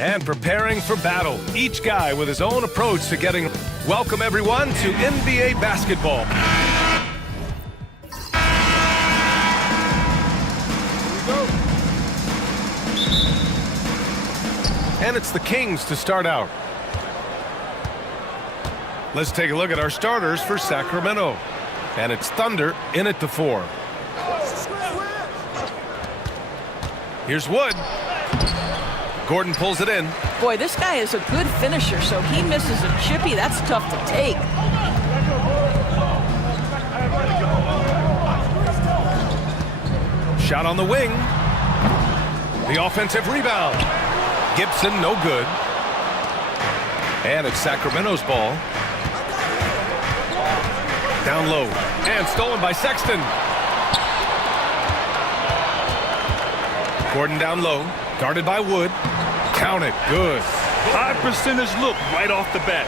And preparing for battle. Each guy with his own approach to getting... Welcome, everyone, to NBA basketball. And it's the Kings to start out. Let's take a look at our starters for Sacramento. And it's Thunder in at the 4. Here's Wood. Gordon pulls it in. Boy, this guy is a good finisher, so he misses a chippy. That's tough to take. Shot on the wing. The offensive rebound. Gibson, no good. And it's Sacramento's ball. Down low. And stolen by Sexton. Gordon down low. Guarded by Wood. Count it. Good. High percentage look right off the bat.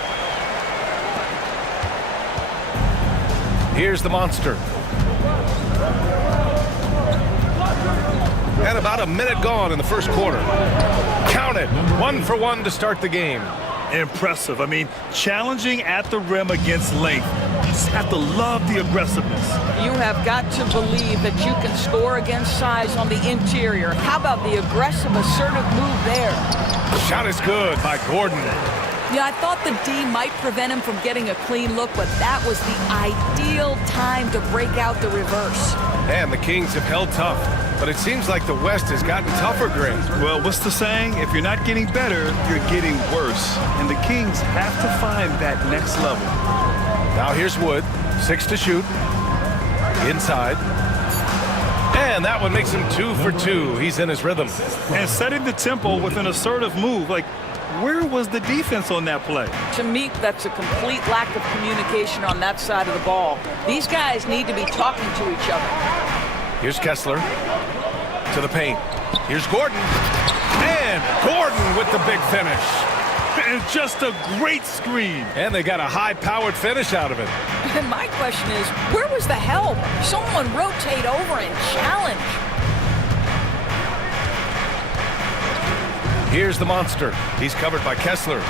Here's the monster. And about a minute gone in the first quarter. Count it. 1 for 1 to start the game. Impressive. I mean, challenging at the rim against length. You just have to love the aggressiveness. You have got to believe that you can score against size on the interior. How about the aggressive, assertive move there? Shot is good by Gordon. Yeah, I thought the D might prevent him from getting a clean look, but that was the ideal time to break out the reverse. And the Kings have held tough, but it seems like the West has gotten tougher, Greg. Well, what's the saying? If you're not getting better, you're getting worse. And the Kings have to find that next level. Now here's Wood. 6 to shoot. Inside. And that one makes him 2 for 2. He's in his rhythm. And setting the tempo with an assertive move. Like, where was the defense on that play? To me, that's a complete lack of communication on that side of the ball. These guys need to be talking to each other. Here's Kessler to the paint. Here's Gordon. And Gordon with the big finish. And just a great screen. And they got a high-powered finish out of it. And my question is, where was the help? Someone rotate over and challenge. Here's the monster. He's covered by Kessler.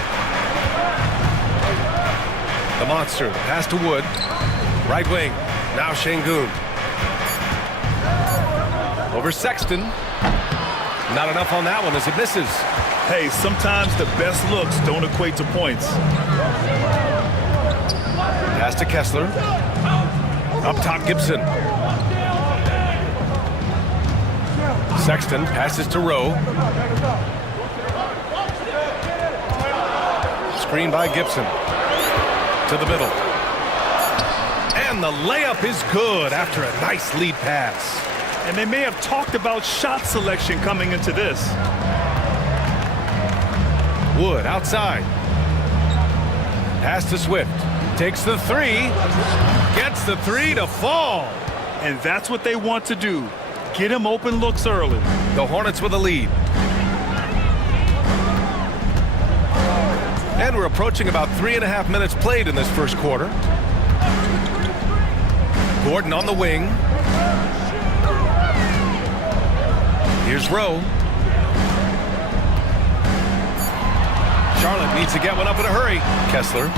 The monster, pass to Wood. Right wing, now Şengün. Over Sexton. Not enough on that one as it misses. Hey, sometimes the best looks don't equate to points. Pass to Kessler. Up top, Gibson. Sexton passes to Rowe. Screen by Gibson. To the middle. And the layup is good after a nice lead pass. And they may have talked about shot selection coming into this. Wood outside. Pass to Swift. Takes the 3. Gets the 3 to fall. And that's what they want to do. Get him open looks early. The Hornets with a lead. And we're approaching about 3.5 minutes played in this first quarter. Gordon on the wing. Here's Rowe. Charlotte needs to get one up in a hurry. Kessler.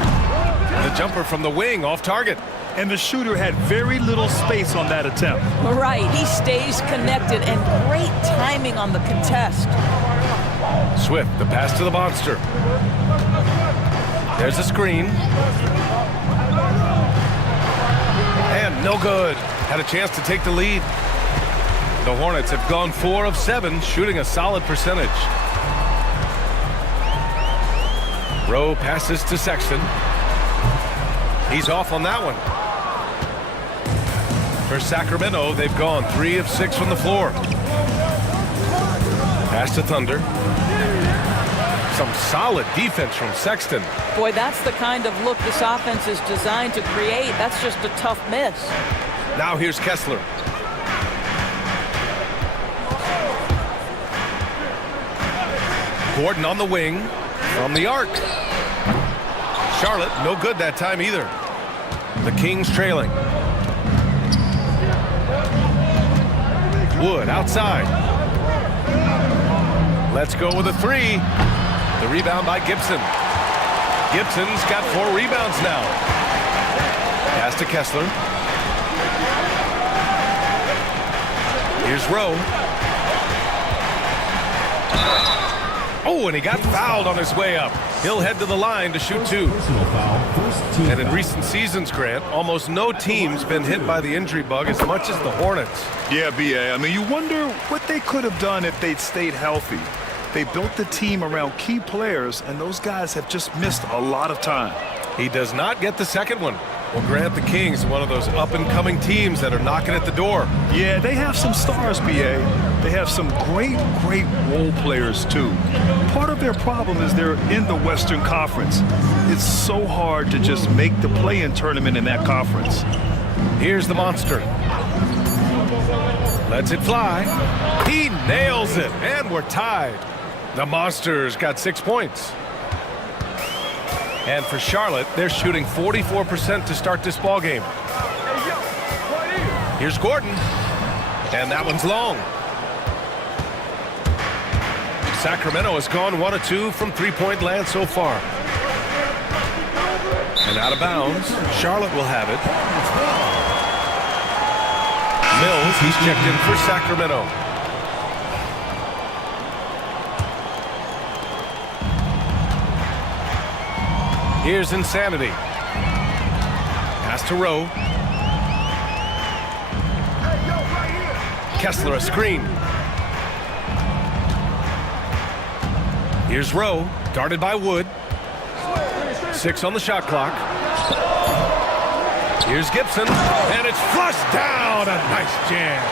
The jumper from the wing off target. And the shooter had very little space on that attempt. Right, he stays connected and great timing on the contest. Swift, the pass to the monster. There's a screen. And no good. Had a chance to take the lead. The Hornets have gone 4 of 7, shooting a solid percentage. Rowe passes to Sexton. He's off on that one. For Sacramento, they've gone 3 of 6 from the floor. Pass to Thunder. Some solid defense from Sexton. Boy, that's the kind of look this offense is designed to create. That's just a tough miss. Now here's Kessler. Gordon on the wing from the arc. Charlotte, no good that time either. The Kings trailing. Wood outside. Let's go with a 3. The rebound by Gibson. Gibson's got 4 rebounds now. Pass to Kessler. Here's Rowe. Oh, and he got fouled on his way up. He'll head to the line to shoot 2. And in recent seasons, Grant, almost no team's been hit by the injury bug as much as the Hornets. Yeah, B.A. I mean, you wonder what they could have done if they'd stayed healthy. They built the team around key players, and those guys have just missed a lot of time. He does not get the second one. Well, Grant, the Kings, one of those up-and-coming teams that are knocking at the door. Yeah, they have some stars, B.A. They have some great role players, too. Part of their problem is they're in the Western Conference. It's so hard to just make the play-in tournament in that conference. Here's the monster. Lets it fly. He nails it, and we're tied. The Monsters got 6 points. And for Charlotte, they're shooting 44% to start this ball game. Here's Gordon. And that one's long. Sacramento has gone 1 of 2 from three-point land so far. And out of bounds, Charlotte will have it. Mills, he's checked in for Sacramento. Here's Insanity. Pass to Rowe. Kessler a screen. Here's Rowe, guarded by Wood. 6 on the shot clock. Here's Gibson, and it's flushed down. A nice jam.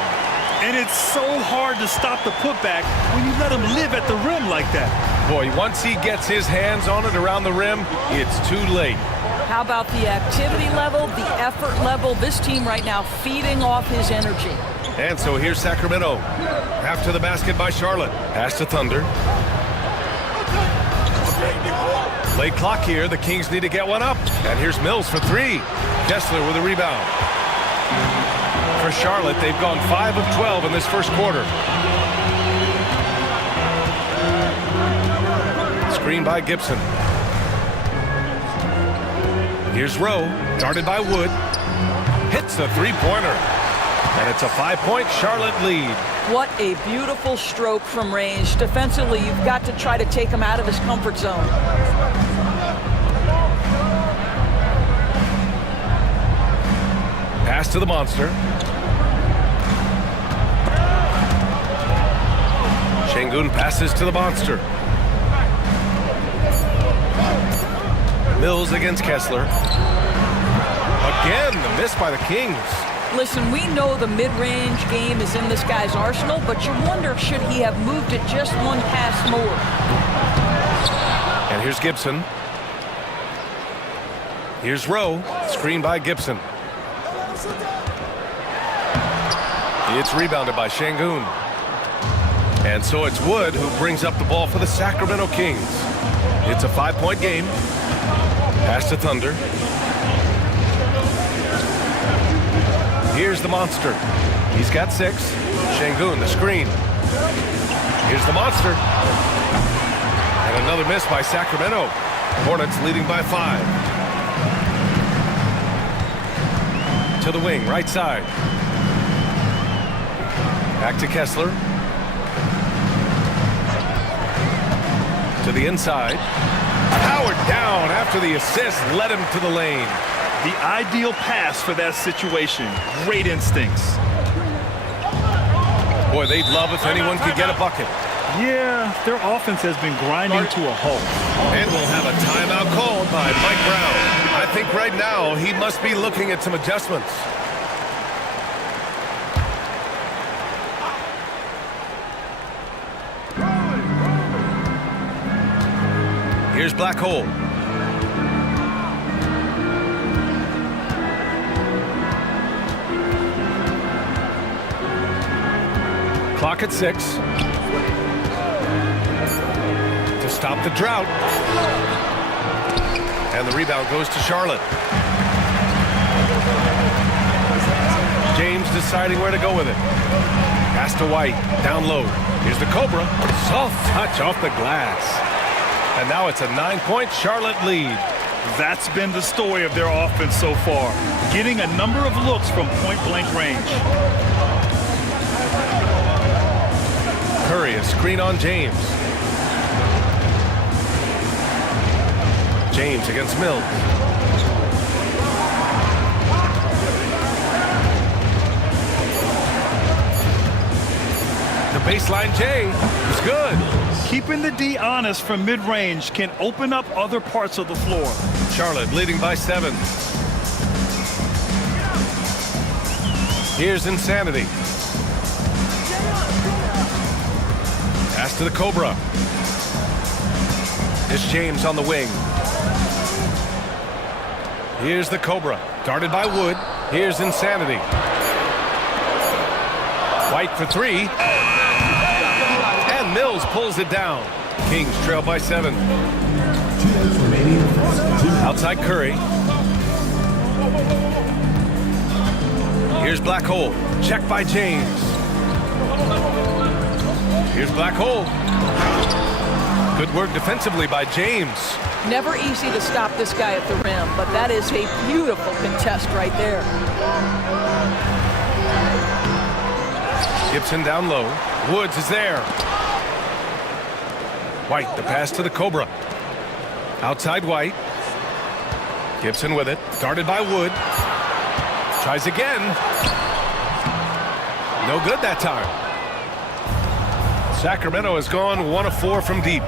And it's so hard to stop the putback when you let him live at the rim like that. Boy, once he gets his hands on it around the rim, it's too late. How about the activity level, the effort level? This team right now feeding off his energy. And so here's Sacramento. Half to the basket by Charlotte. Pass to Thunder. Late clock here. The Kings need to get one up. And here's Mills for 3. Kessler with a rebound. For Charlotte, they've gone 5 of 12 in this first quarter. Screen by Gibson. Here's Rowe, guarded by Wood. Hits the three-pointer. And it's a 5-point Charlotte lead. What a beautiful stroke from range. Defensively, you've got to try to take him out of his comfort zone. Pass to the monster. Şengün passes to the monster. Mills against Kessler. Again, the miss by the Kings. Listen, we know the mid-range game is in this guy's arsenal, but you wonder, should he have moved it just one pass more? And here's Gibson. Here's Rowe, screened by Gibson. It's rebounded by Şengün. And so it's Wood who brings up the ball for the Sacramento Kings. It's a 5-point game. Pass to Thunder. Here's the monster. He's got 6. Şengün, the screen. Here's the monster. And another miss by Sacramento. Hornets leading by 5. To the wing, right side. Back to Kessler. To the inside. Powered down after the assist led him to the lane. The ideal pass for that situation. Great instincts. Boy, they'd love if anyone could get a bucket. Yeah, their offense has been grinding to a halt. And we'll have a timeout called by Mike Brown. I think right now he must be looking at some adjustments. Here's Black Hole. Clock at 6. To stop the drought. And the rebound goes to Charlotte. James deciding where to go with it. Pass to White. Down low. Here's the Cobra. Soft touch off the glass. And now it's a 9-point Charlotte lead. That's been the story of their offense so far, getting a number of looks from point-blank range. Curry, a screen on James. James against Mills. The baseline J is good. Keeping the D honest from mid-range can open up other parts of the floor. Charlotte leading by 7. Here's Insanity. Pass to the Cobra. It's James on the wing. Here's the Cobra. Guarded by Wood. Here's Insanity. White for 3. And Mills pulls it down. Kings trail by 7. Outside Curry. Here's Black Hole. Check by James. Here's Black Hole. Good work defensively by James. Never easy to stop this guy at the rim, but that is a beautiful contest right there. Gibson down low. Woods is there. White, the pass to the Cobra. Outside White. Gibson with it. Guarded by Wood. Tries again. No good that time. Sacramento has gone 1 of 4 from deep.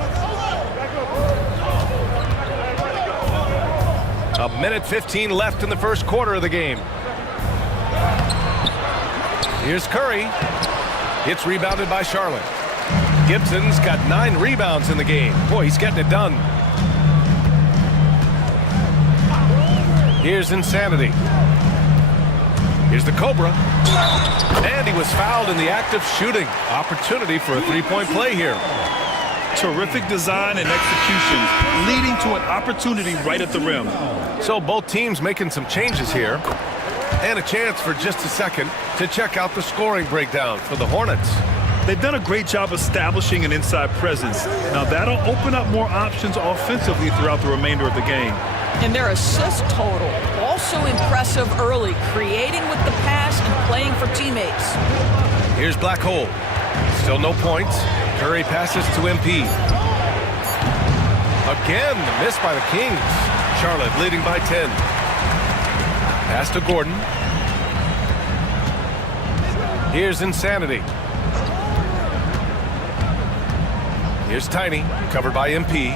A minute 15 left in the first quarter of the game. Here's Curry. It's rebounded by Charlotte. Gibson's got 9 rebounds in the game. Boy, he's getting it done. Here's Insanity. Here's the Cobra. And he was fouled in the act of shooting. Opportunity for a 3-point play here. Terrific design and execution, leading to an opportunity right at the rim. So both teams making some changes here. And a chance for just a second to check out the scoring breakdown for the Hornets. They've done a great job establishing an inside presence. Now that'll open up more options offensively throughout the remainder of the game. And their assist total, also impressive early, creating with the pass and playing for teammates. Here's Black Hole. Still no points. Curry passes to MP. Again, the miss by the Kings. Charlotte leading by 10. Pass to Gordon. Here's Insanity. Here's Tiny, covered by MP.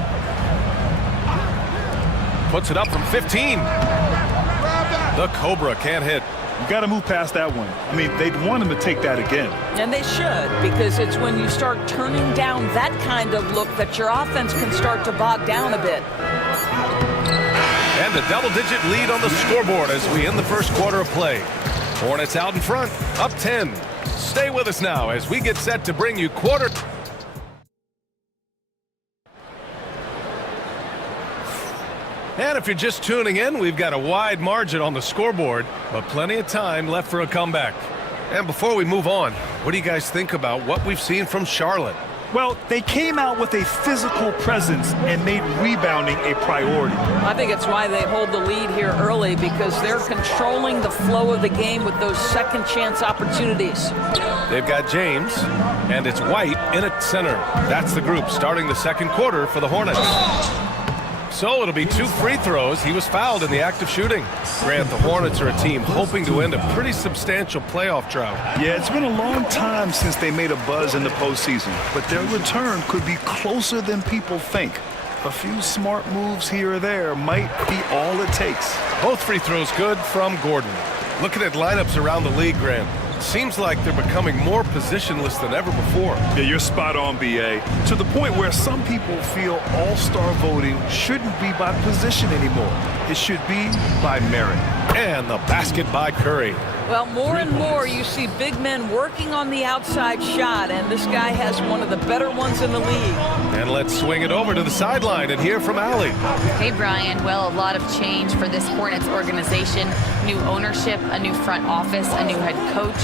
Puts it up from 15. The Cobra can't hit. You got to move past that one. I mean, they'd want him to take that again. And they should, because it's when you start turning down that kind of look that your offense can start to bog down a bit. And a double-digit lead on the scoreboard as we end the first quarter of play. Hornets out in front, up 10. Stay with us now as we get set to bring you quarter. And if you're just tuning in, we've got a wide margin on the scoreboard, but plenty of time left for a comeback. And before we move on, what do you guys think about what we've seen from Charlotte? Well, they came out with a physical presence and made rebounding a priority. I think it's why they hold the lead here early, because they're controlling the flow of the game with those second chance opportunities. They've got James, and it's White in at center. That's the group starting the second quarter for the Hornets. So it'll be 2 free throws. He was fouled in the act of shooting. Grant, the Hornets are a team hoping to end a pretty substantial playoff drought. Yeah, it's been a long time since they made a buzz in the postseason, but their return could be closer than people think. A few smart moves here or there might be all it takes. Both free throws good from Gordon. Looking at lineups around the league, Grant, seems like they're becoming more positionless than ever before. Yeah, you're spot on, B.A. To the point where some people feel all-star voting shouldn't be by position anymore. It should be by merit. And the basket by Curry. Well, more and more you see big men working on the outside shot, and this guy has one of the better ones in the league. And let's swing it over to the sideline and hear from Allie. Hey, Brian. Well, a lot of change for this Hornets organization. New ownership, a new front office, a new head coach,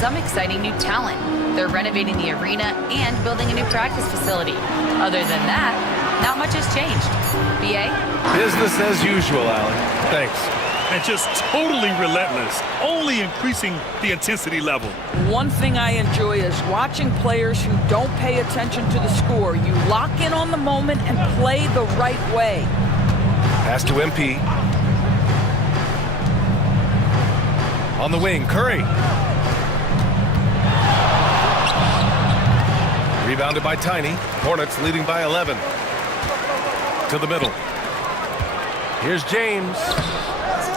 some exciting new talent. They're renovating the arena and building a new practice facility. Other than that, not much has changed. BA? Business as usual, Alan. Thanks. And just totally relentless, only increasing the intensity level. One thing I enjoy is watching players who don't pay attention to the score. You lock in on the moment and play the right way. Pass to MP. On the wing, Curry. Rebounded by Tiny. Hornets leading by 11. To the middle. Here's James.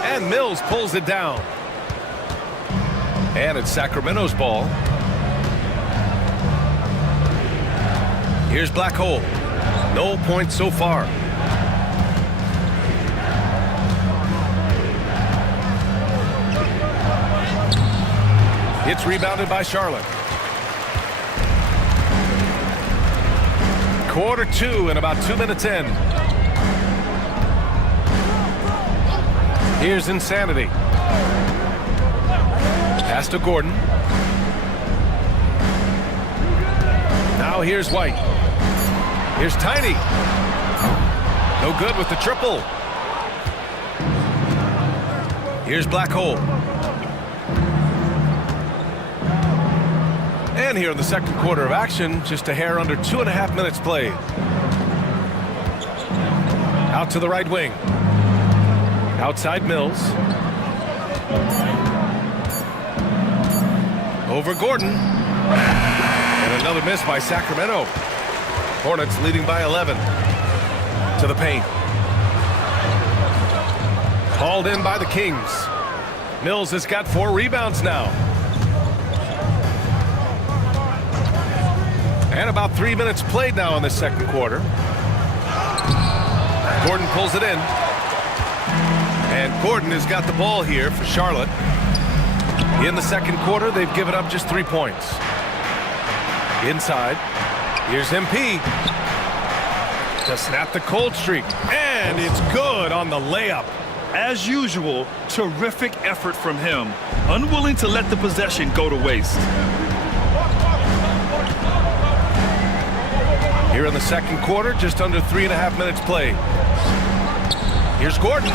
And Mills pulls it down. And it's Sacramento's ball. Here's Black Hole. No points so far. It's rebounded by Charlotte. Quarter 2 and about 2 minutes in. Here's Insanity. Pass to Gordon. Now here's White. Here's Tiny. No good with the triple. Here's Black Hole. And here in the second quarter of action, just a hair under 2.5 minutes played. Out to the right wing. Outside Mills. Over Gordon. And another miss by Sacramento. Hornets leading by 11. To the paint. Hauled in by the Kings. Mills has got 4 rebounds now. And about 3 minutes played now in the second quarter. Gordon pulls it in. And Gordon has got the ball here for Charlotte. In the second quarter, they've given up just 3 points. Inside. Here's MP. To snap the cold streak. And it's good on the layup. As usual, terrific effort from him. Unwilling to let the possession go to waste. Here in the second quarter, just under 3.5 minutes played. Here's Gordon.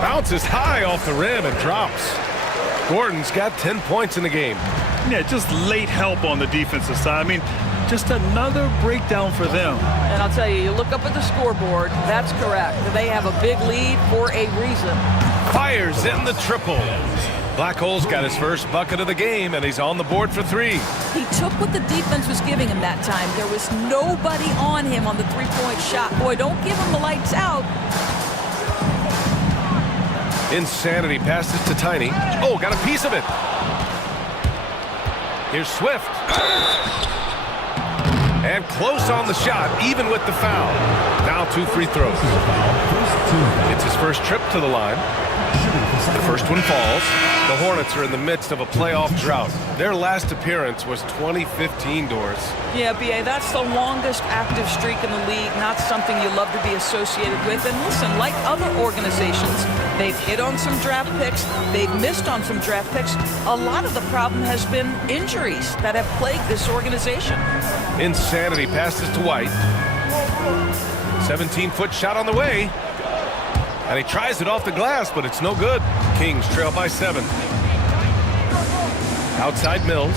Bounces high off the rim and drops. Gordon's got 10 points in the game. Yeah, just late help on the defensive side. I mean, just another breakdown for them. And I'll tell you, you look up at the scoreboard, that's correct. They have a big lead for a reason. Fires in the triple. Black Hole's got his first bucket of the game, and he's on the board for 3. He took what the defense was giving him that time. There was nobody on him on the three-point shot. Boy, don't give him the lights out. Insanity passes to Tiny. Oh, got a piece of it. Here's Swift. And close on the shot, even with the foul. Now 2 free throws. It's his first trip to the line. The first one falls. The Hornets are in the midst of a playoff drought. Their last appearance was 2015, Doris. Yeah, B.A., that's the longest active streak in the league, not something you love to be associated with. And listen, like other organizations, they've hit on some draft picks, they've missed on some draft picks. A lot of the problem has been injuries that have plagued this organization. Insanity passes to White. 17-foot shot on the way. And he tries it off the glass, but it's no good. Kings trail by 7. Outside Mills.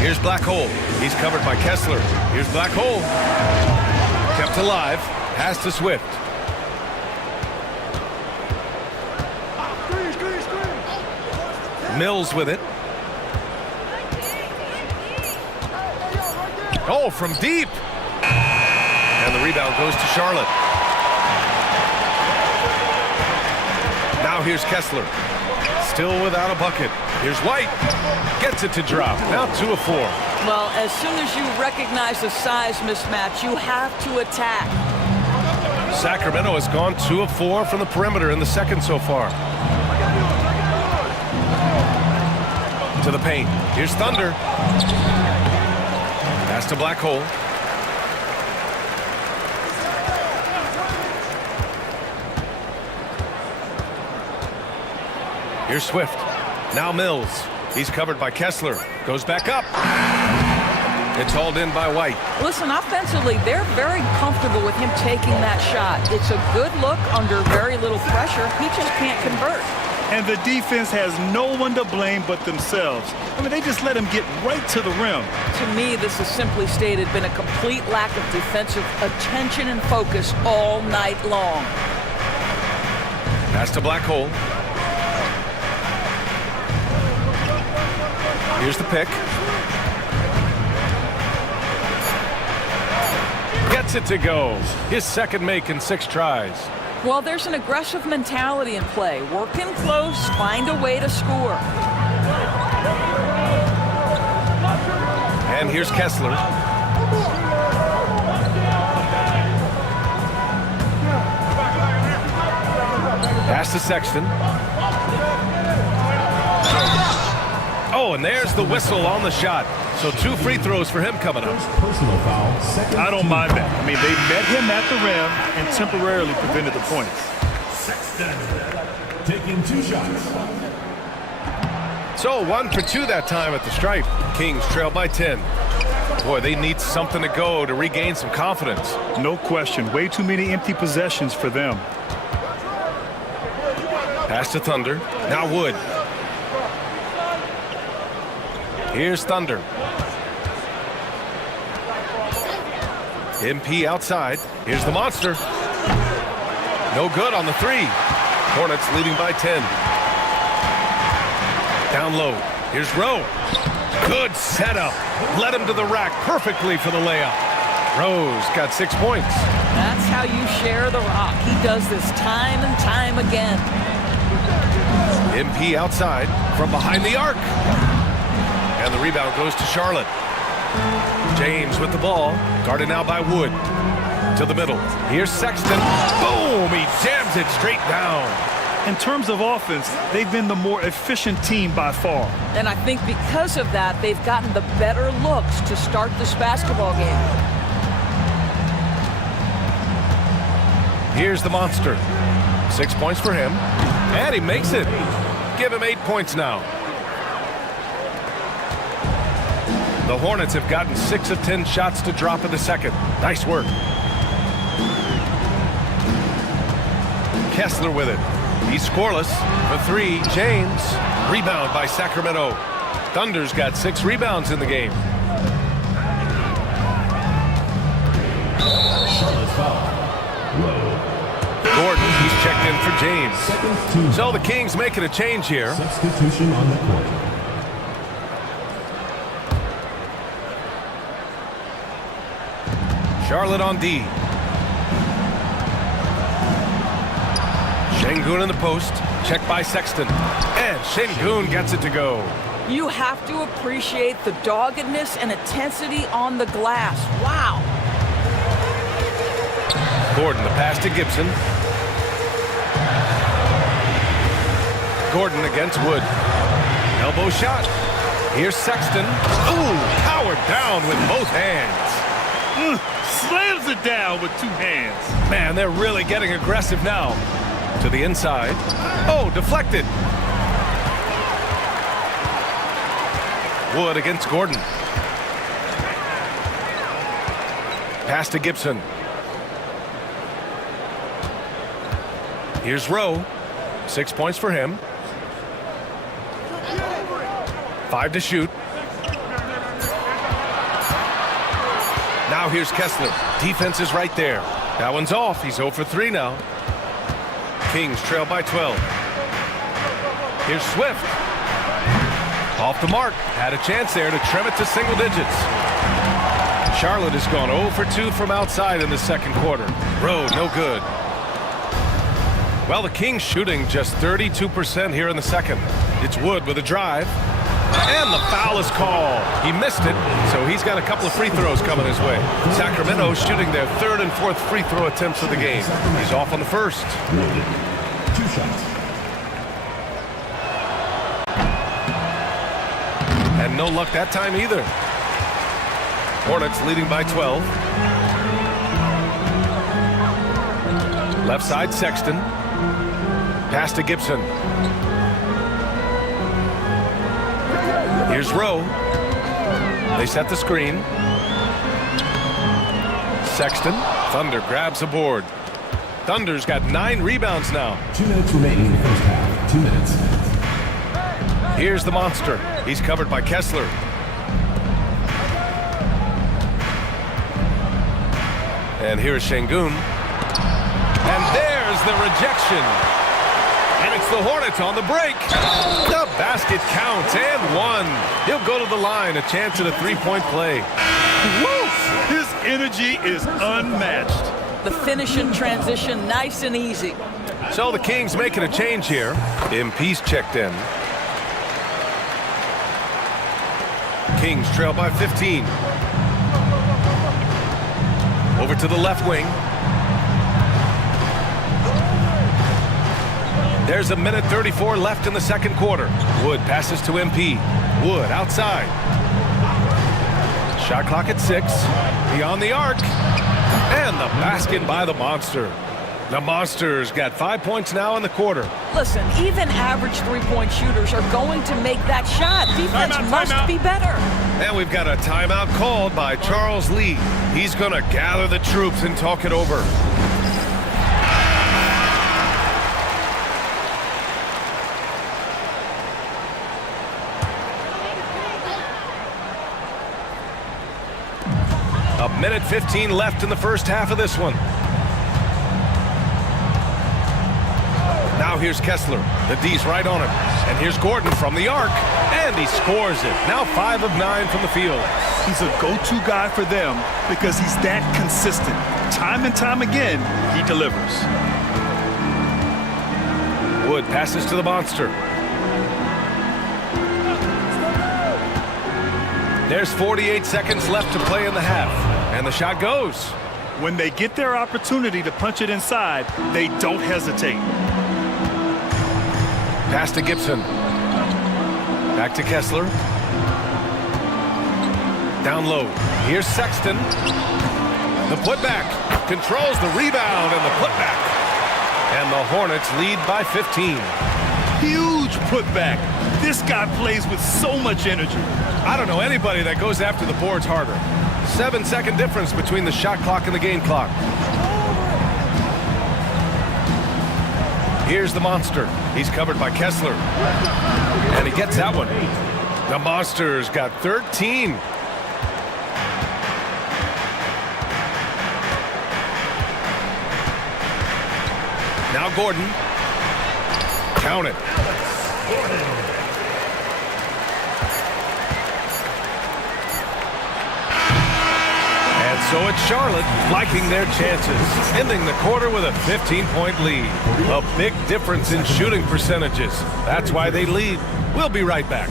Here's Black Hole. He's covered by Kessler. Here's Black Hole. Kept alive. Pass to Swift. Mills with it. Oh, from deep. And the rebound goes to Charlotte. Now here's Kessler. Still without a bucket. Here's White. Gets it to drop. Now 2 of 4. Well, as soon as you recognize the size mismatch, you have to attack. Sacramento has gone 2 of 4 from the perimeter in the second so far. To the paint. Here's Thunder. Pass to Black Hole. Here's Swift. Now Mills. He's covered by Kessler. Goes back up. It's hauled in by White. Listen, offensively, they're very comfortable with him taking that shot. It's a good look under very little pressure. He just can't convert. And the defense has no one to blame but themselves. I mean, they just let him get right to the rim. To me, this has simply stated been a complete lack of defensive attention and focus all night long. Pass to Black Hole. Here's the pick. Gets it to go. His second make in 6 tries. Well, there's an aggressive mentality in play. Work in close, find a way to score. And here's Kessler. Pass to Sexton. Oh, and there's the whistle on the shot. So 2 free throws for him coming up. Personal foul. Second. I don't mind that. I mean, they met him at the rim and temporarily prevented the points. Sexton taking 2 shots. So 1 for 2 that time at the stripe. Kings trail by 10. Boy, they need something to go to regain some confidence. No question. Way too many empty possessions for them. Pass to Thunder. Now Wood. Here's Thunder. MP outside. Here's the monster. No good on the 3. Hornets leading by 10. Down low. Here's Rowe. Good setup. Led him to the rack perfectly for the layup. Rose got 6 points. That's how you share the rock. He does this time and time again. MP outside from behind the arc. And the rebound goes to Charlotte. James with the ball. Guarded now by Wood. To the middle. Here's Sexton. Boom! He jams it straight down. In terms of offense, they've been the more efficient team by far. And I think because of that, they've gotten the better looks to start this basketball game. Here's the monster. 6 points for him. And he makes it. Give him 8 points now. The Hornets have gotten 6 of 10 shots to drop in the second. Nice work. Kessler with it. He's scoreless. For 3, James. Rebound by Sacramento. Thunder's got 6 rebounds in the game. Charlotte foul. Gordon, he's checked in for James. Second team. So the Kings making a change here. Substitution on the court. Charlotte on D. Şengün in the post. Checked by Sexton. And Şengün gets it to go. You have to appreciate the doggedness and intensity on the glass. Wow. Gordon, the pass to Gibson. Gordon against Wood. Elbow shot. Here's Sexton. Ooh, powered down with both hands. Slams it down with 2 hands. Man, they're really getting aggressive now. To the inside. Oh, deflected. Wood against Gordon. Pass to Gibson. Here's Rowe. 6 points for him. 5 to shoot. Now here's Kessler. Defense is right there. That one's off. He's 0 for 3 now. Kings trail by 12. Here's Swift. Off the mark. Had a chance there to trim it to single digits. Charlotte has gone 0 for 2 from outside in the second quarter. Rowe, no good. Well, the Kings shooting just 32% here in the second. It's Wood with a drive. And the foul is called. He missed it, so he's got a couple of free throws coming his way. Sacramento shooting their 3rd and 4th free throw attempts of the game. He's off on the first. 2 shots. And no luck that time either. Hornets leading by 12. Left side, Sexton. Pass to Gibson. Here's Rowe. They set the screen. Sexton. Thunder grabs a board. Thunder's got 9 rebounds now. 2 minutes remaining in the first half. 2 minutes. Here's the monster. He's covered by Kessler. And here's Şengün. And there's the rejection. And it's the Hornets on the break. The basket counts and 1. He'll go to the line, a chance at a 3-point play. Woo! His energy is unmatched. The finish in transition, nice and easy. So the Kings making a change here. MP's checked in. Kings trail by 15. Over to the left wing. There's a minute 34 left in the second quarter. Wood passes to MP. Wood outside. Shot clock at 6. Beyond the arc. And the basket by the monster. The Monsters got 5 points now in the quarter. Listen, even average three-point shooters are going to make that shot. Defense must be better. And we've got a timeout called by Charles Lee. He's going to gather the troops and talk it over. A minute 15 left in the first half of this one. Now here's Kessler. The D's right on him. And here's Gordon from the arc. And he scores it. Now 5 of 9 from the field. He's a go-to guy for them because he's that consistent. Time and time again, he delivers. Wood passes to the monster. There's 48 seconds left to play in the half. And the shot goes. When they get their opportunity to punch it inside, they don't hesitate. Pass to Gibson. Back to Kessler. Down low. Here's Sexton. The putback. Controls the rebound and the putback. And the Hornets lead by 15. Huge putback. This guy plays with so much energy. I don't know anybody that goes after the boards harder. 7-second difference between the shot clock and the game clock. Here's the monster. He's covered by Kessler. And he gets that one. The Monsters got 13. Now Gordon. Count it. So it's Charlotte liking their chances, ending the quarter with a 15-point lead. A big difference in shooting percentages. That's why they lead. We'll be right back.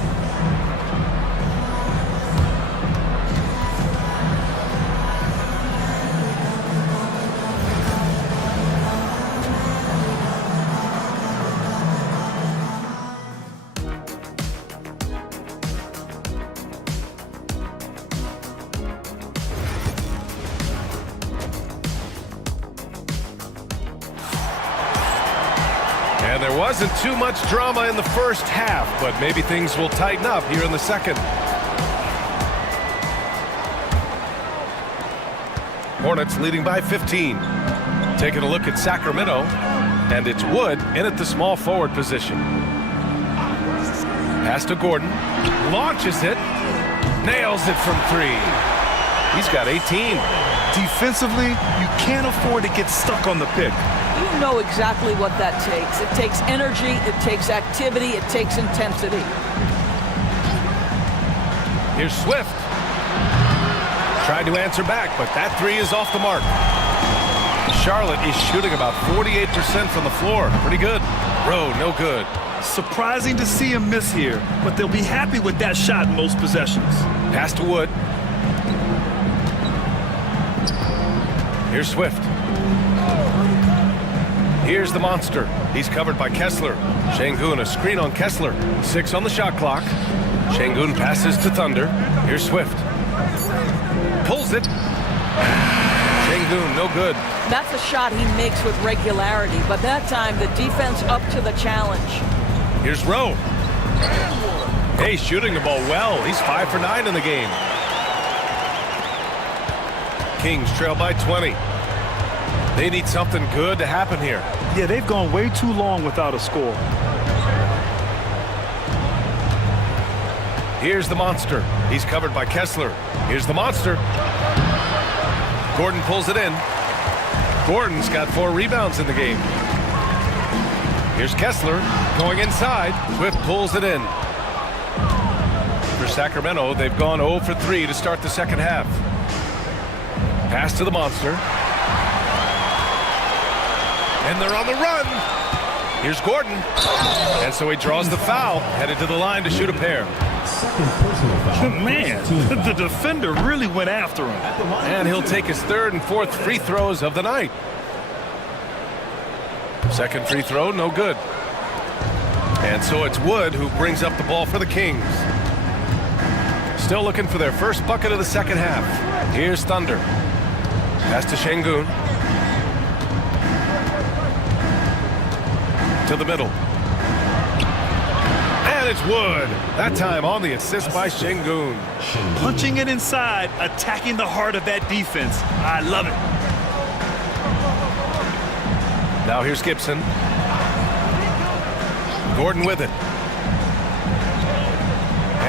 And there wasn't too much drama in the first half, but maybe things will tighten up here in the second. Hornets leading by 15. Taking a look at Sacramento, and it's Wood in at the small forward position. Pass to Gordon, launches it, nails it from 3. He's got 18. Defensively, you can't afford to get stuck on the pick. You know exactly what that takes. It takes energy, it takes activity, it takes intensity. Here's Swift. Tried to answer back, but that 3 is off the mark. Charlotte is shooting about 48% from the floor. Pretty good. Rowe, no good. Surprising to see him miss here, but they'll be happy with that shot in most possessions. Pass to Wood. Here's Swift. Here's the monster. He's covered by Kessler. Şengün, a screen on Kessler. 6 on the shot clock. Şengün passes to Thunder. Here's Swift. Pulls it. Şengün, no good. That's a shot he makes with regularity, but that time the defense up to the challenge. Here's Rowe. Hey, shooting the ball well. He's 5 for 9 in the game. Kings trail by 20. They need something good to happen here. Yeah, they've gone way too long without a score. Here's the monster. He's covered by Kessler. Here's the monster. Gordon pulls it in. Gordon's got 4 rebounds in the game. Here's Kessler going inside. Swift pulls it in. For Sacramento, they've gone 0 for 3 to start the second half. Pass to the monster. And they're on the run. Here's Gordon. And so he draws the foul, headed to the line to shoot a pair. Second personal foul. Man, the defender really went after him. And he'll take his 3rd and 4th free throws of the night. Second free throw, no good. And so it's Wood who brings up the ball for the Kings. Still looking for their first bucket of the second half. Here's Thunder. Pass to Şengün. To the middle. And it's Wood. That time on the assist by Şengün. Punching it inside, attacking the heart of that defense. I love it. Now here's Gibson. Gordon with it.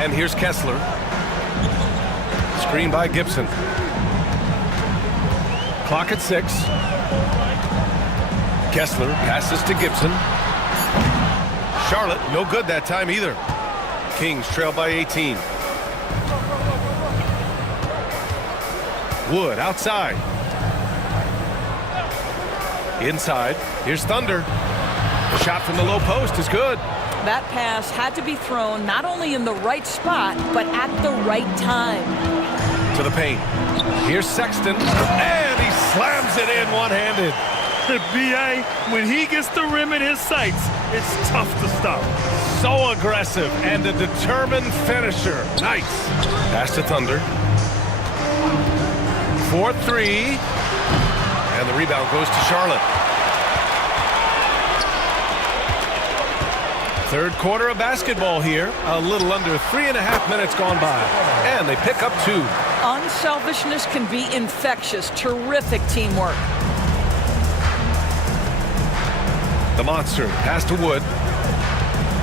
And here's Kessler. Screen by Gibson. Clock at 6. Kessler passes to Gibson. Charlotte, no good that time either. Kings trail by 18. Wood outside. Inside. Here's Thunder. The shot from the low post is good. That pass had to be thrown not only in the right spot, but at the right time. To the paint. Here's Sexton. And he slams it in one-handed. The BA, when he gets the rim in his sights, it's tough to stop. So aggressive and a determined finisher. Nice. Pass to Thunder. 4-3. And the rebound goes to Charlotte. Third quarter of basketball here. A little under 3.5 minutes gone by. And they pick up 2. Unselfishness can be infectious. Terrific teamwork. The monster pass to Wood.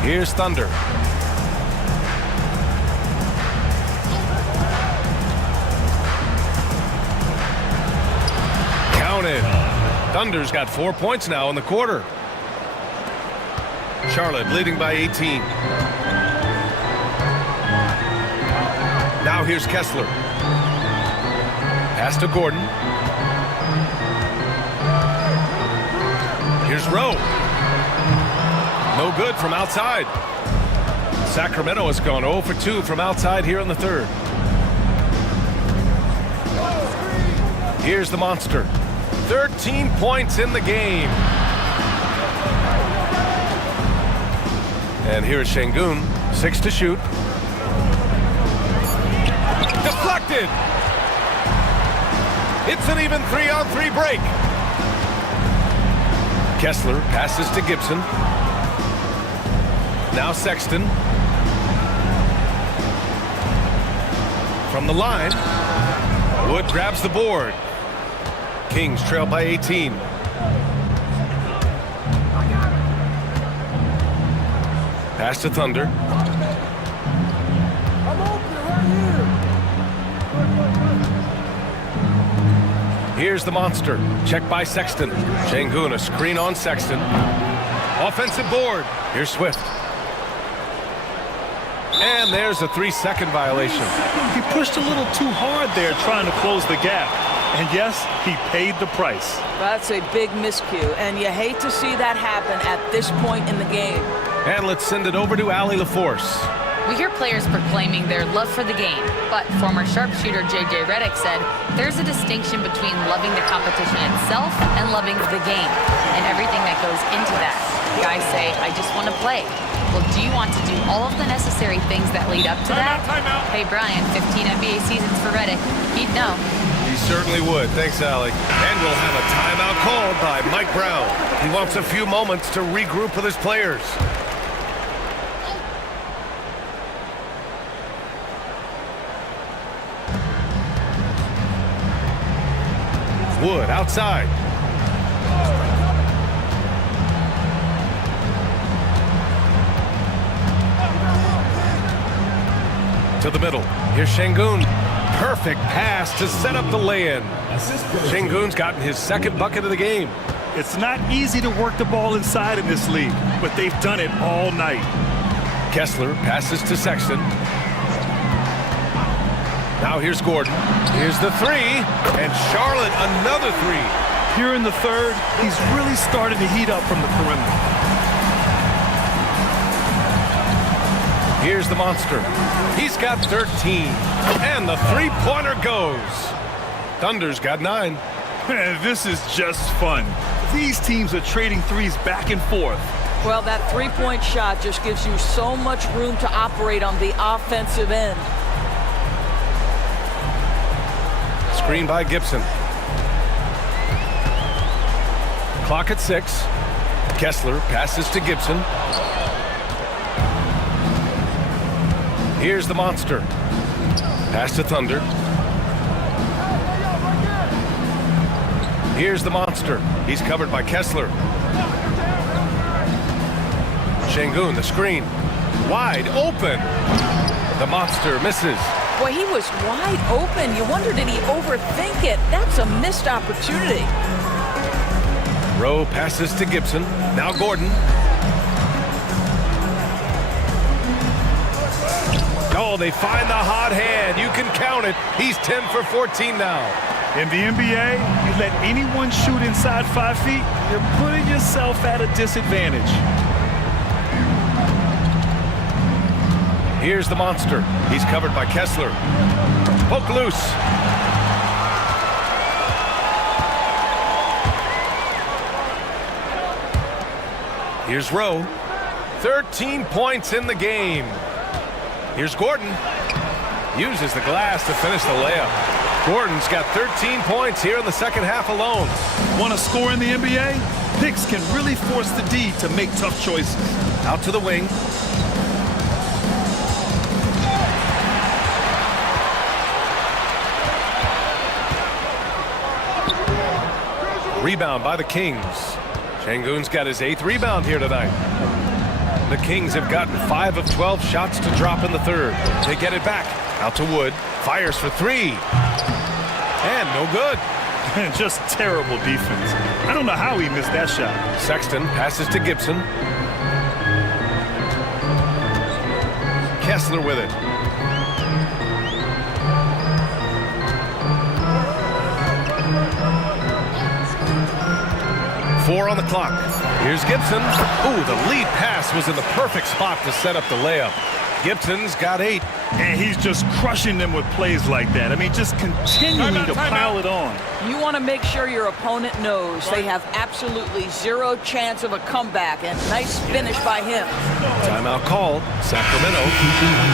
Here's Thunder. Counted. Thunder's got 4 points now in the quarter. Charlotte leading by 18. Now here's Kessler. Pass to Gordon. Here's Rowe. No good from outside. Sacramento has gone 0 for 2 from outside here in the third. Here's the monster. 13 points in the game. And here's Şengün. 6 to shoot. Deflected. It's an even 3-on-3 break. Kessler passes to Gibson. Now Sexton. From the line. Wood grabs the board. Kings trail by 18. Pass to Thunder. Here's the monster. Check by Sexton. Şengün, a screen on Sexton. Offensive board. Here's Swift. And there's a 3-second violation. He pushed a little too hard there trying to close the gap. And yes, he paid the price. That's a big miscue, and you hate to see that happen at this point in the game. And let's send it over to Allie LaForce. We hear players proclaiming their love for the game, but former sharpshooter J.J. Redick said there's a distinction between loving the competition itself and loving the game, and everything that goes into that. Guys say, I just want to play. Well, do you want to do all of the necessary things that lead up to that? Timeout. Hey, Brian, 15 NBA seasons for Redick. He'd know. He certainly would. Thanks, Allie. And we'll have a timeout called by Mike Brown. He wants a few moments to regroup with his players. Wood outside. To the middle. Here's Şengün. Perfect pass to set up the lay-in. Şengün's gotten his second bucket of the game. It's not easy to work the ball inside in this league, but they've done it all night. Kessler passes to Sexton. Now here's Gordon. Here's the three. And Charlotte, another three. Here in the third, he's really starting to heat up from the perimeter. Here's the monster. He's got 13. And the three-pointer goes. Thunder's got 9. Man, this is just fun. These teams are trading threes back and forth. Well, that three-point shot just gives you so much room to operate on the offensive end. Screen by Gibson. Clock at 6. Kessler passes to Gibson. Here's the monster. Pass to Thunder. Here's the monster. He's covered by Kessler. Şengün, the screen. Wide open. The monster misses. Boy, he was wide open. You wonder, did he overthink it? That's a missed opportunity. Rowe passes to Gibson. Now Gordon. Oh, they find the hot hand. You can count it. He's 10 for 14 now. In the NBA, you let anyone shoot inside 5 feet, you're putting yourself at a disadvantage. Here's the monster. He's covered by Kessler. Poke loose. Here's Rowe. 13 points in the game. Here's Gordon. Uses the glass to finish the layup. Gordon's got 13 points here in the second half alone. Want to score in the NBA? Picks can really force the D to make tough choices. Out to the wing. Rebound by the Kings. Şengün's got his 8th rebound here tonight. The Kings have gotten 5 of 12 shots to drop in the third. They get it back. Out to Wood. Fires for 3. And no good. Just terrible defense. I don't know how he missed that shot. Sexton passes to Gibson. Kessler with it. Four on the clock. Here's Gibson. Ooh, the lead pass was in the perfect spot to set up the layup. Gibson's got 8. And he's just crushing them with plays like that. I mean, just continuing to pile it on. You want to make sure your opponent knows they have absolutely zero chance of a comeback, and nice finish by him. Timeout called. Sacramento.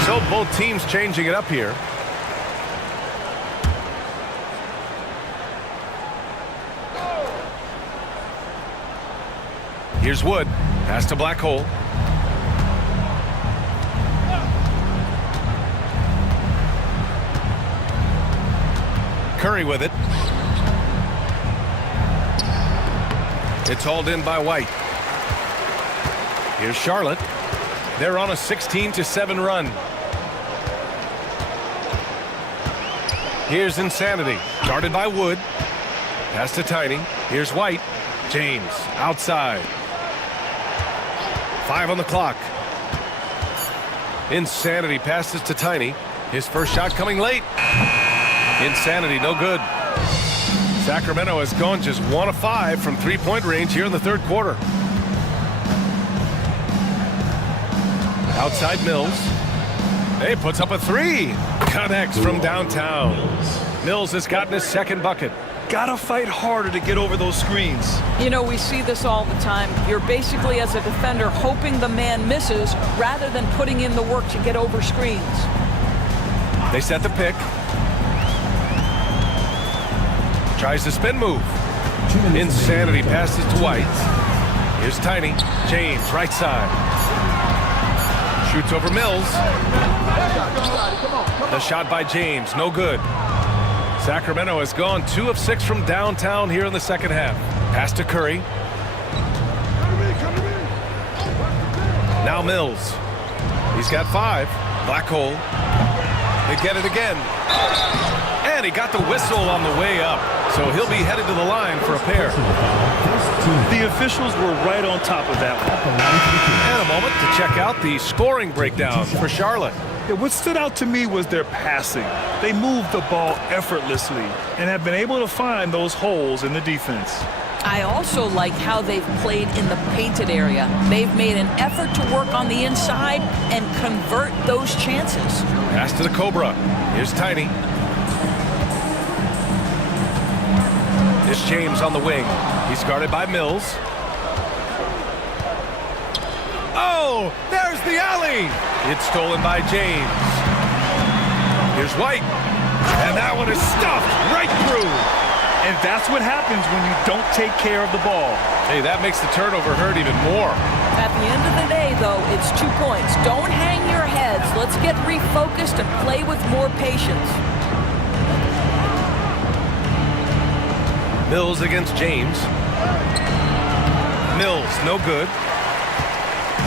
So both teams changing it up here. Here's Wood. Pass to Black Hole. Curry with it. It's hauled in by White. Here's Charlotte. They're on a 16-7 run. Here's Insanity. Guarded by Wood. Pass to Tiny. Here's White. James outside. 5 on the clock. Insanity passes to Tiny. His first shot coming late. Insanity, no good. Sacramento has gone just 1 of 5 from three-point range here in the third quarter. Outside Mills. He puts up a 3. Connects from downtown. Mills has gotten his second bucket. Gotta fight harder to get over those screens. You know, we see this all the time. You're basically, as a defender, hoping the man misses rather than putting in the work to get over screens. They set the pick. Tries the spin move. Insanity passes to White. Here's Tiny. James, right side. Shoots over Mills. The shot by James, no good. Sacramento has gone 2 of 6 from downtown here in the second half. Pass to Curry. Now Mills. He's got 5. Black hole. They get it again. And he got the whistle on the way up. So he'll be headed to the line for a pair. The officials were right on top of that one. And a moment to check out the scoring breakdown for Charlotte. Yeah, what stood out to me was their passing. They moved the ball effortlessly and have been able to find those holes in the defense. I also like how they've played in the painted area. They've made an effort to work on the inside and convert those chances. Pass to the Cobra. Here's Tiny. Here's James on the wing. He's guarded by Mills. Oh, there's the alley. It's stolen by James. Here's White. And that one is stuffed right through. And that's what happens when you don't take care of the ball. Hey, that makes the turnover hurt even more. At the end of the day, though, it's 2 points. Don't hang your heads. Let's get refocused and play with more patience. Mills against James. Mills, no good.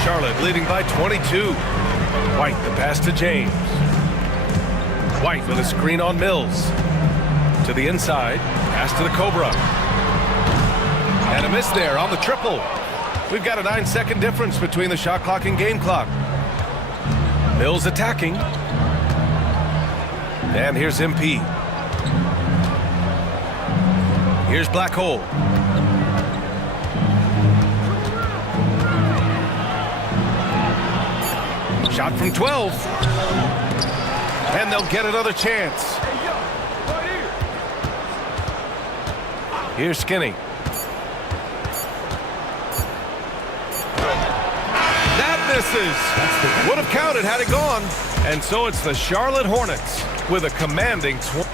Charlotte leading by 22. White, the pass to James. White with a screen on Mills. To the inside, pass to the Cobra. And a miss there on the triple. We've got a 9-second difference between the shot clock and game clock. Mills attacking. And here's MP. Here's Black Hole. Shot from 12. And they'll get another chance. Here's Skinny. That misses. Would have counted had it gone. And so it's the Charlotte Hornets with a commanding 20.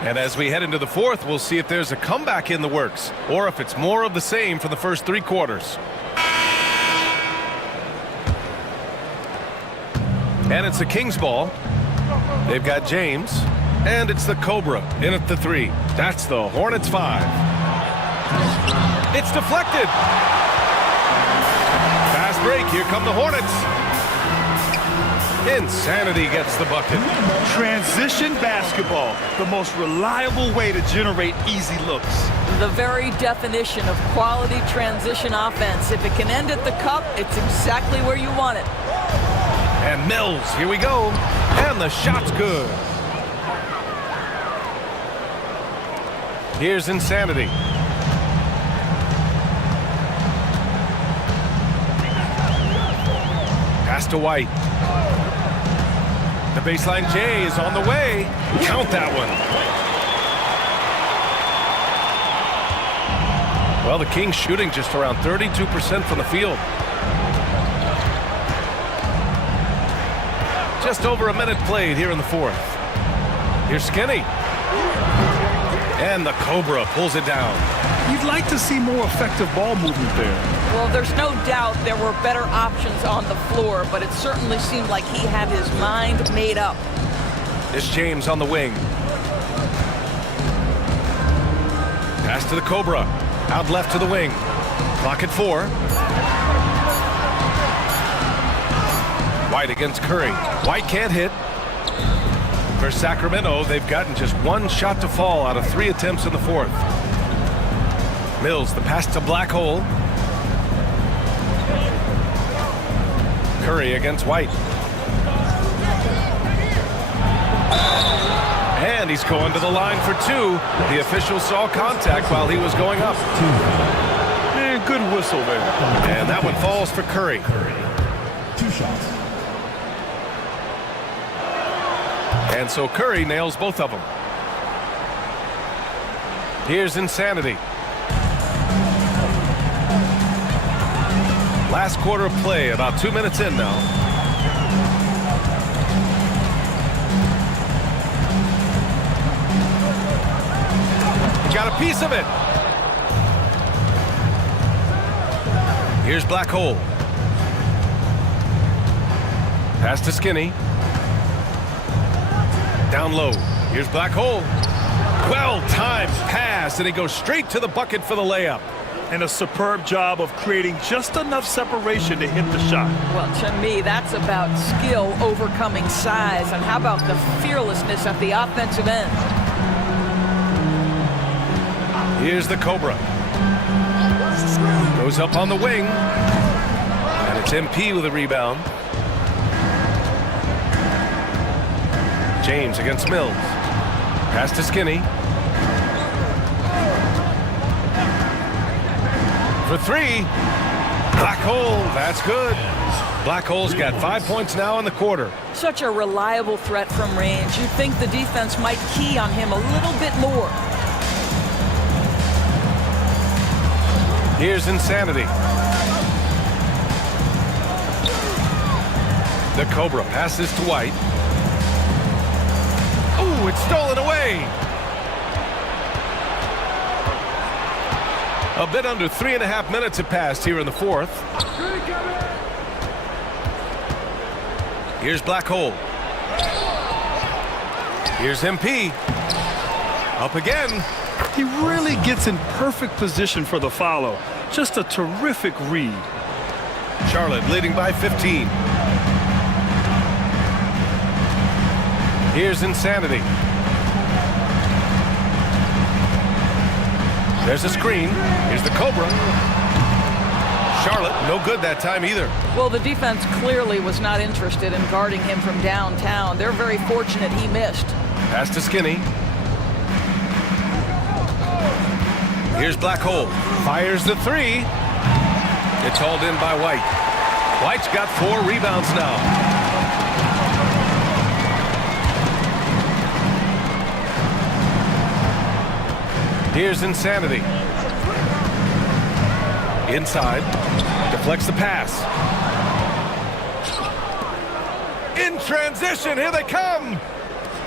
And as we head into the fourth, we'll see if there's a comeback in the works or if it's more of the same for the first 3 quarters. And it's the Kings ball. They've got James. And it's the Cobra in at the 3. That's the Hornets 5. It's deflected. Fast break. Here come the Hornets. Insanity gets the bucket. Transition basketball, the most reliable way to generate easy looks. The very definition of quality transition offense. If it can end at the cup, it's exactly where you want it. And Mills, here we go. And the shot's good. Here's Insanity. Pass to White. The baseline J is on the way. Count that one. Well, the Kings shooting just around 32% from the field. Just over a minute played here in the fourth. Here's Skinny. And the Cobra pulls it down. You'd like to see more effective ball movement there. Well, there's no doubt there were better options on the floor, but it certainly seemed like he had his mind made up. It's James on the wing. Pass to the Cobra. Out left to the wing. Clock at 4. White against Curry. White can't hit. For Sacramento, they've gotten just 1 shot to fall out of 3 attempts in the fourth. Mills, the pass to Black Hole. Curry against White. And he's going to the line for 2. The official saw contact while he was going up. And good whistle there. And that one falls for Curry. 2 shots. And so Curry nails both of them. Here's Insanity. Last quarter of play, about 2 minutes in now. Got a piece of it. Here's Black Hole. Pass to Skinny. Down low. Here's Black Hole. Well-timed pass, and he goes straight to the bucket for the layup. And a superb job of creating just enough separation to hit the shot. Well, to me, that's about skill overcoming size. And how about the fearlessness at the offensive end? Here's the Cobra. Goes up on the wing. And it's MP with a rebound. James against Mills. Pass to Skinny. For three. Black Hole, that's good. Black Hole's got 5 points now in the quarter. Such a reliable threat from range. You'd think the defense might key on him a little bit more. Here's Insanity. The Cobra passes to White. Ooh, it's stolen away. A bit under 3.5 minutes have passed here in the fourth. Here's Black Hole. Here's MP. Up again. He really gets in perfect position for the follow. Just a terrific read. Charlotte leading by 15. Here's Insanity. There's a screen. Here's the Cobra. Charlotte, no good that time either. Well, the defense clearly was not interested in guarding him from downtown. They're very fortunate he missed. Pass to Skinny. Here's Black Hole. Fires the three. It's hauled in by White. White's got 4 rebounds now. Here's Insanity. Inside. Deflects the pass. In transition. Here they come.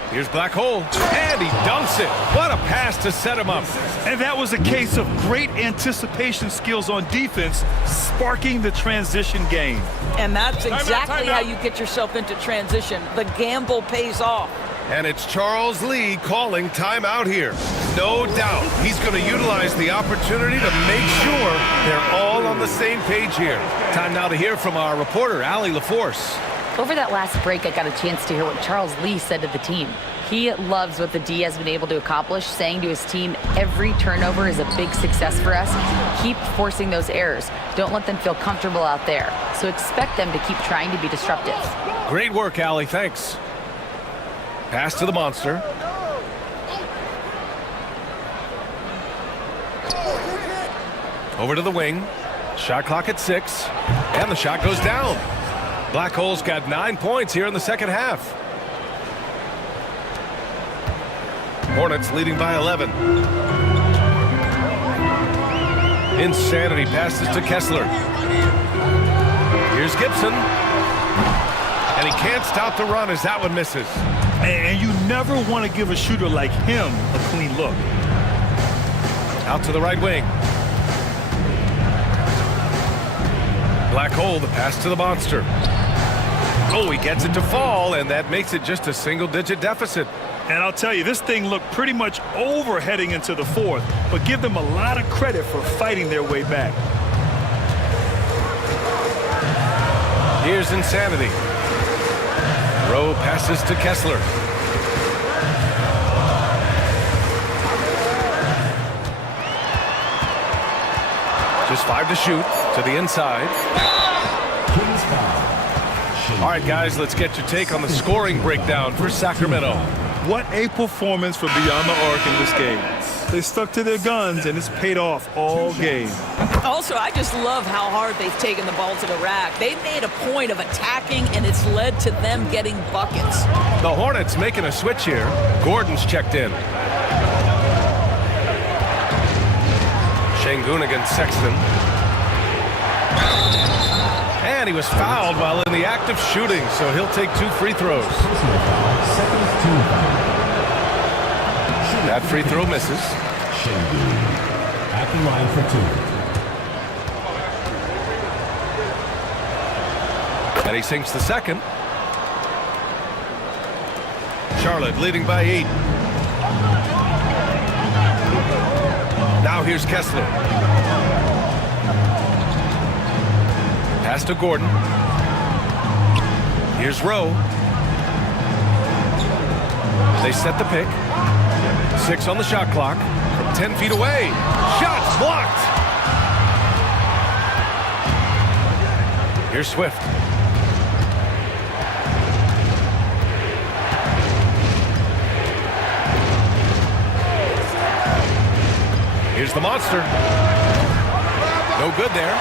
Here's Black Hole. And he dunks it. What a pass to set him up. And that was a case of great anticipation skills on defense, sparking the transition game. And that's exactly how you get yourself into transition. The gamble pays off. And it's Charles Lee calling timeout here. No doubt he's going to utilize the opportunity to make sure they're all on the same page here. Time now to hear from our reporter, Allie LaForce. Over that last break, I got a chance to hear what Charles Lee said to the team. He loves what the D has been able to accomplish, saying to his team, every turnover is a big success for us. Keep forcing those errors. Don't let them feel comfortable out there. So expect them to keep trying to be disruptive. Great work, Allie. Thanks. Pass to the Monster. Over to the wing. Shot clock at 6. And the shot goes down. Black Hole's got 9 points here in the second half. Hornets leading by 11. Insanity passes to Kessler. Here's Gibson. And he can't stop the run as that one misses. And you never want to give a shooter like him a clean look. Out to the right wing. Black Hole, the pass to the Monster. Oh, he gets it to fall, and that makes it just a single-digit deficit. And I'll tell you, this thing looked pretty much over heading into the fourth, but give them a lot of credit for fighting their way back. Here's Insanity. Rowe passes to Kessler. Just 5 to shoot to the inside. All right, guys, let's get your take on the scoring breakdown for Sacramento. What a performance for Beyond the Arc in this game. They stuck to their guns, and it's paid off all game. Also, I just love how hard they've taken the ball to the rack. They've made a point of attacking, and it's led to them getting buckets. The Hornets making a switch here. Gordon's checked in. Şengün against Sexton. And he was fouled while in the act of shooting, so he'll take 2 free throws. That free throw misses. Şengün at the line for 2. And he sinks the second. Charlotte leading by 8. Now here's Kessler. Pass to Gordon. Here's Rowe. They set the pick. 6 on the shot clock. From 10 feet away. Shots blocked. Here's Swift. Here's the monster. No good there.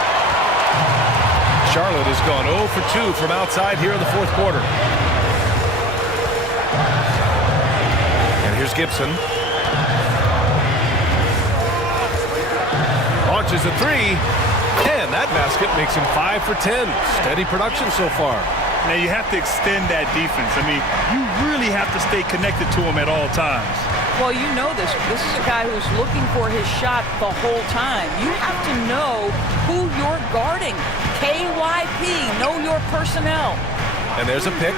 Charlotte has gone 0 for 2 from outside here in the fourth quarter. And here's Gibson. Launches a 3. And that basket makes him 5 for 10. Steady production so far. Now you have to extend that defense. I mean, you really have to stay connected to him at all times. Well, you know this. This is a guy who's looking for his shot the whole time. You have to know who you're guarding. KYP, know your personnel. And there's a pick.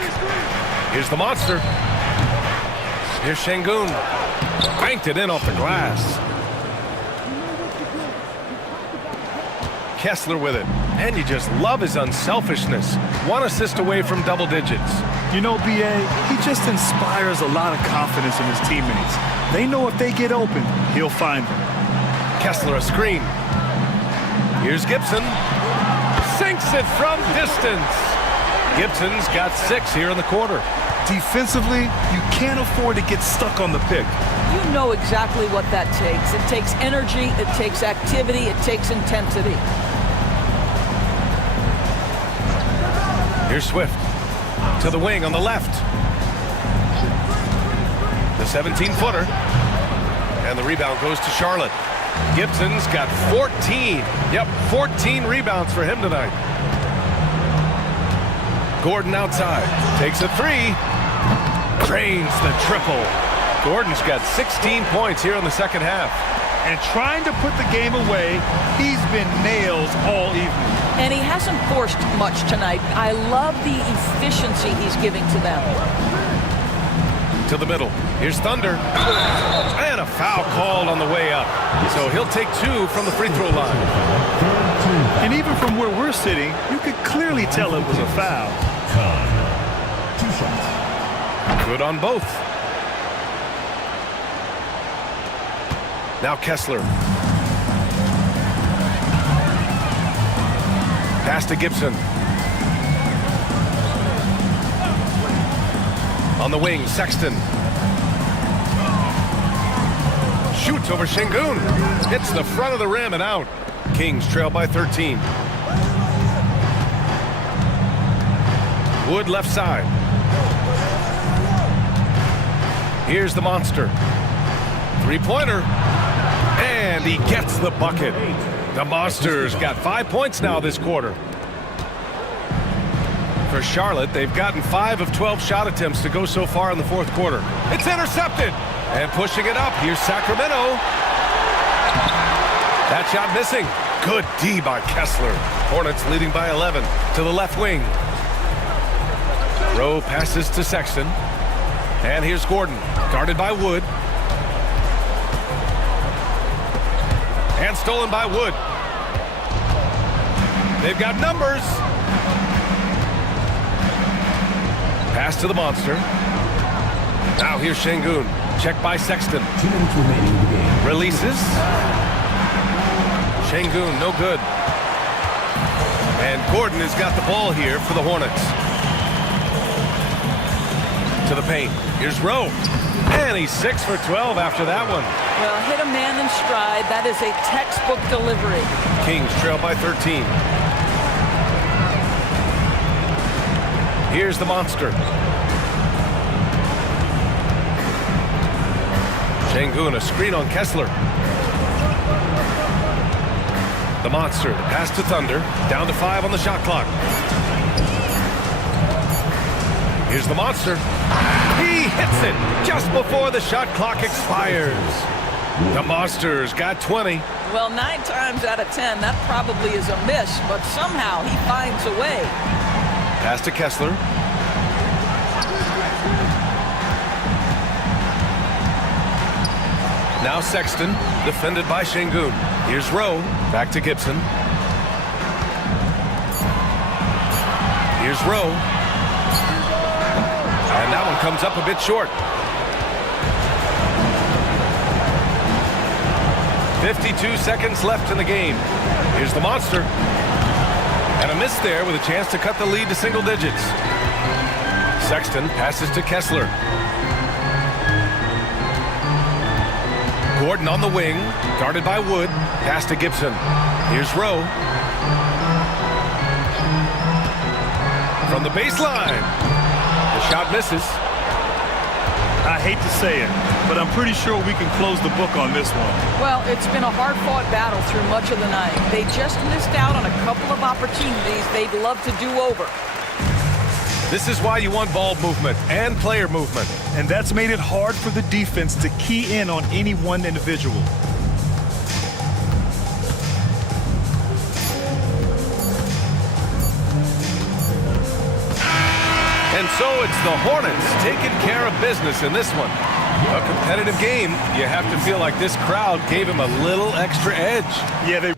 Here's the monster. Here's Şengün. Banked it in off the glass. Kessler with it. And you just love his unselfishness. 1 assist away from double digits. You know, B.A., he just inspires a lot of confidence in his teammates. They know if they get open, he'll find them. Kessler a screen. Here's Gibson. Sinks it from distance. Gibson's got 6 here in the quarter. Defensively, you can't afford to get stuck on the pick. You know exactly what that takes. It takes energy, it takes activity, it takes intensity. Here's Swift. To the wing on the left. The 17-footer. And the rebound goes to Charlotte. Gibson's got 14. Yep, 14 rebounds for him tonight. Gordon outside. Takes a 3. Drains the triple. Gordon's got 16 points here in the second half. And trying to put the game away, he's been nails all evening. And he hasn't forced much tonight. I love the efficiency he's giving to them. To the middle. Here's Thunder. And a foul called on the way up. So he'll take 2 from the free throw line. And even from where we're sitting, you could clearly tell it was a foul. Time. 2 shots. Good on both. Now Kessler. Pass to Gibson. On the wing, Sexton. Shoots over Şengün. Hits the front of the rim and out. Kings trail by 13. Wood left side. Here's the monster. 3-pointer. And he gets the bucket. The Monsters got 5 points now this quarter. For Charlotte, they've gotten 5 of 12 shot attempts to go so far in the fourth quarter. It's intercepted. And pushing it up, here's Sacramento. That shot missing. Good D by Kessler. Hornets leading by 11 to the left wing. Rowe passes to Sexton. And here's Gordon, guarded by Wood. And stolen by Wood. They've got numbers. Pass to the monster. Now here's Şengün. Checked by Sexton. 2 minutes remaining in the game. Releases. Şengün, no good. And Gordon has got the ball here for the Hornets. To the paint. Here's Rowe. And he's 6 for 12 after that one. Well, hit a man in stride. That is a textbook delivery. Kings trail by 13. Here's the monster. Şengün, a screen on Kessler. The monster, the pass to Thunder. Down to 5 on the shot clock. Here's the monster. He hits it just before the shot clock expires. The Monsters got 20. Well, 9 times out of 10, that probably is a miss, but somehow he finds a way. Pass to Kessler. Now Sexton, defended by Şengün. Here's Rowe, back to Gibson. Here's Rowe. And that one comes up a bit short. 52 seconds left in the game. Here's the monster. And a miss there with a chance to cut the lead to single digits. Sexton passes to Kessler. Gordon on the wing, guarded by Wood. Pass to Gibson. Here's Rowe. From the baseline. The shot misses. I hate to say it, but I'm pretty sure we can close the book on this one. Well, it's been a hard-fought battle through much of the night. They just missed out on a couple of opportunities they'd love to do over. This is why you want ball movement and player movement. And that's made it hard for the defense to key in on any one individual. And so it's the Hornets taking care of business in this one. A competitive game. You have to feel like this crowd gave him a little extra edge. Yeah, they